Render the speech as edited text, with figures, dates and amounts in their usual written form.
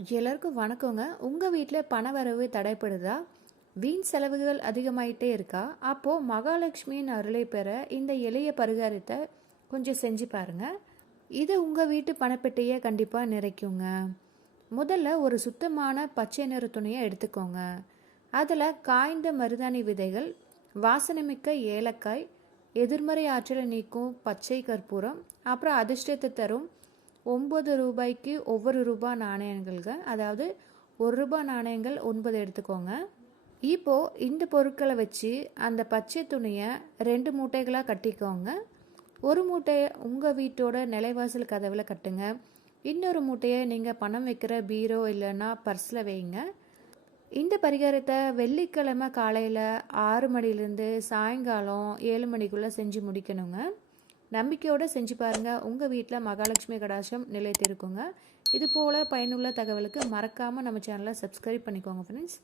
எல்லாருக்கும் வணக்கங்க. உங்கள் வீட்டில் பணவரவு தடைப்படுதா? வீண் செலவுகள் அதிகமாயிட்டே இருக்கா? அப்போது மகாலட்சுமியின் அருளை பெற இந்த எளிய பரிகாரத்தை கொஞ்சம் செஞ்சு பாருங்க. இது உங்கள் வீட்டு பணப்பெட்டியை கண்டிப்பாக நிறைக்குங்க. முதல்ல ஒரு சுத்தமான பச்சை நிற துணியை எடுத்துக்கோங்க. அதில் காய்ந்த மருதாணி விதைகள், வாசனைமிக்க ஏலக்காய், எதிர்மறை ஆற்றலை நீக்கும் பச்சை கற்பூரம், அப்புறம் அதிர்ஷ்டத்தை தரும் 9 ரூபாய்க்கு ஒவ்வொரு ரூபா நாணயங்கள்ங்க. அதாவது ₹1 நாணயங்கள் 9 எடுத்துக்கோங்க. இப்போது இந்த பொருட்களை வச்சு அந்த பச்சை துணியை 2 மூட்டைகளாக கட்டிக்கோங்க. ஒரு மூட்டையை உங்கள் வீட்டோட நிலைவாசல் கதவில் கட்டுங்க. இன்னொரு மூட்டையை நீங்கள் பணம் வைக்கிற பீரோ இல்லைன்னா பர்ஸில் வைங்க. இந்த பரிகாரத்தை வெள்ளிக்கிழமை காலையில் 6 மணிலேருந்து சாயங்காலம் 7 மணிக்குள்ளே செஞ்சு முடிக்கணுங்க. நம்பிக்கையோடு செஞ்சு பாருங்கள். உங்கள் வீட்டில் மகாலட்சுமி கடாட்சம் நிலைத்திருக்குங்க. இது போல் பயனுள்ள தகவலுக்கு மறக்காமல் நம்ம சேனலை சப்ஸ்கிரைப் பண்ணிக்கோங்க ஃப்ரெண்ட்ஸ்.